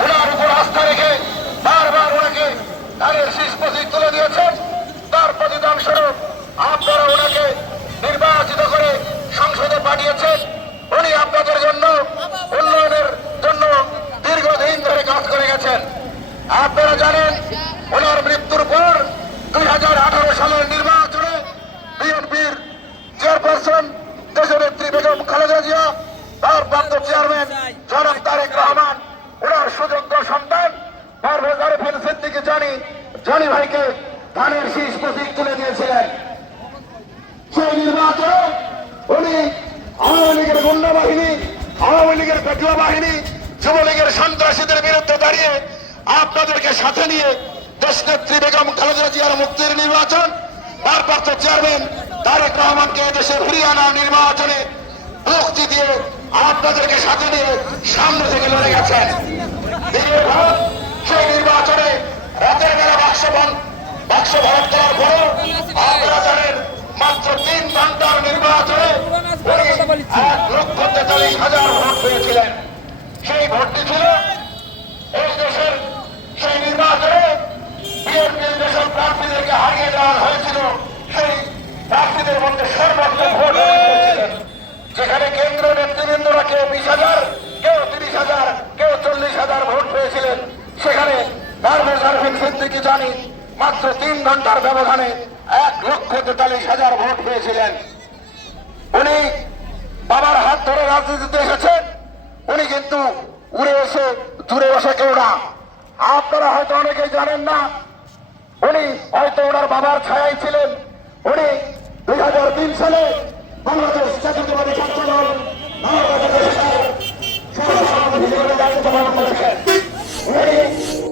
ওনার উপর আস্থা রেখে বারবার ওনাকে তাদের শীষ প্রতীক তুলে দিয়েছেন। তার প্রতিদান স্বরূপ আপনারা ওনাকে নির্বাচিত করে সংসদে পাঠিয়েছেন। উনি আপনাদের জন্য উন্নয়নের জন্য দীর্ঘদিন ধরে কাজ করে গেছেন। আপনারা জানেন, ওনার মৃত্যুর পর দুই হাজার আঠারো সালের নির্বাচনে বিএনপির চেয়ারপারসন দেশনেত্রী বেগম খালেদা জিয়া, তার প্রাপ্ত চেয়ারম্যান সিদ্দিকি জানি ভাইকে ধানের শীষ প্রতীক তুলে দিয়েছিলেন। সেই নির্বাচনে উনি আওয়ামী লীগের গুন্ডা বাহিনী, আওয়ামী লীগের পেটুয়া বাহিনী, যুবলীগের সন্ত্রাসীদের বিরুদ্ধে দাঁড়িয়ে আপনাদেরকে সাথে নিয়ে দেশনেত্রী বেগম খালেদা জিয়ার মুক্তির নির্বাচন, ভারপ্রাপ্ত চেয়ারম্যান তারেক রহমানকে দেশে ফিরিয়ে আনার নির্বাচনে মুক্তি দিয়ে আপনাদেরকে সাথে নিয়ে সামনে থেকে লড়ে গেছেন দীর্ঘ সেই নির্বাচনে রাতের বেলা বাক্স বন- বাক্স ভরত করার পরও আপনারা জানেন মাত্র তিন ঘণ্টার নির্বাচনে উনি এক লক্ষ তেতাল্লিশ হাজার ভোট পেয়েছিলেন কেউ চল্লিশ হাজার ভোট পেয়েছিলেন। সেখানে পারভেজ আরফিন সিদ্দিকি জানি মাত্র তিন ঘণ্টার ব্যবধানে এক লক্ষ তেতাল্লিশ হাজার ভোট পেয়েছিলেন। উনি বাবার হাত ধরে রাজনীতিতে এসেছেন। আপনারা হয়তো অনেকেই জানেন না উনি হয়তো ওনার বাবার ছায় ছিলেন উনি দুই হাজার তিন সালে বাংলাদেশ উনি